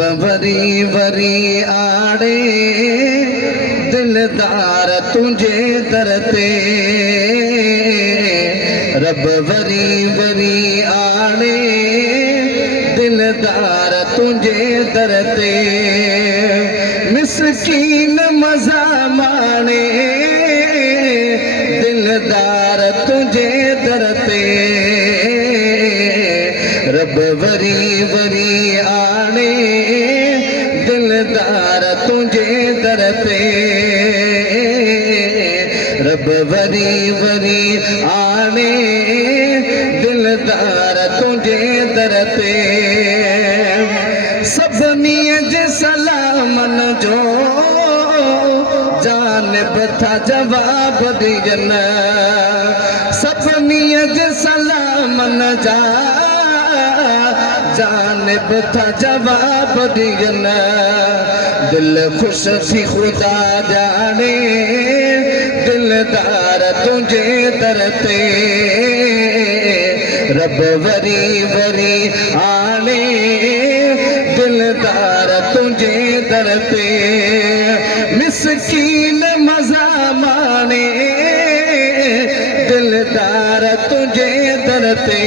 Worry worry आड़े दिलदार तुझे दरते रब वरी वरी आड़े दिलदार तुझे दरते मिस्कीन मज़ा माणे दिलदार तुझे दरते रब वरी वरी आणे दिलदार तुझे दरते रब वरी वरी आणे दिलदार तुझे दरते सभिनी जे सलामन जो जानिब था जवाब ॾियन सभिनी जे सलामन जा जानिब था जवाब ॾियन दिल खुश थी खुदा जाने दिलदार तुझे दरते रब वरी वरी आने दिलदार तुझे दरते मिस्कीन मज़ा माणे दिलदार तुझे दरते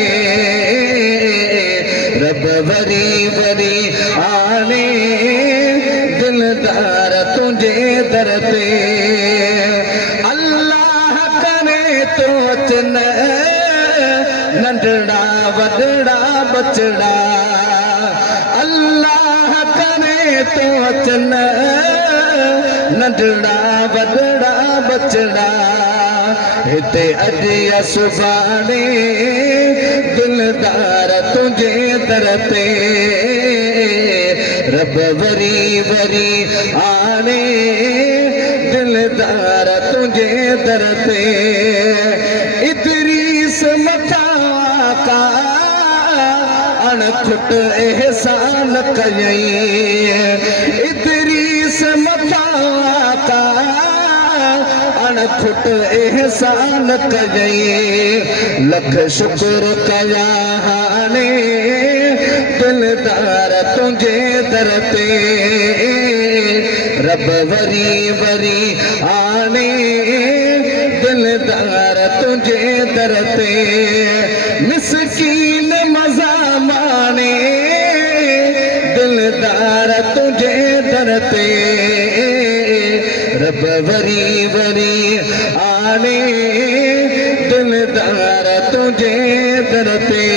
रब वरी वरी आने दिलदार तुझे दरते अल्लाह करे तो अचन नंढड़ा वॾड़ा बचड़ा अल्लाह करे तो अचन नंढड़ा वॾड़ा बचड़ा हिते अॼु सुभाणे दिलदार तुझे दरते रब वरी वरी आणे दिलदार तुझे दरते इदरीस मथा का अणखुट एहसान कयई इदरीस मथा का अणखुट एहसान कयई लख शुक्र कया हाणे दिलदार तुझे दरते रब वरी वरी आणे दिलदार तुझे दरते मिस्कीन मज़ा माणे दिलदार तुझे दरते रब वरी वरी आणे दिलदार तुझे दरते।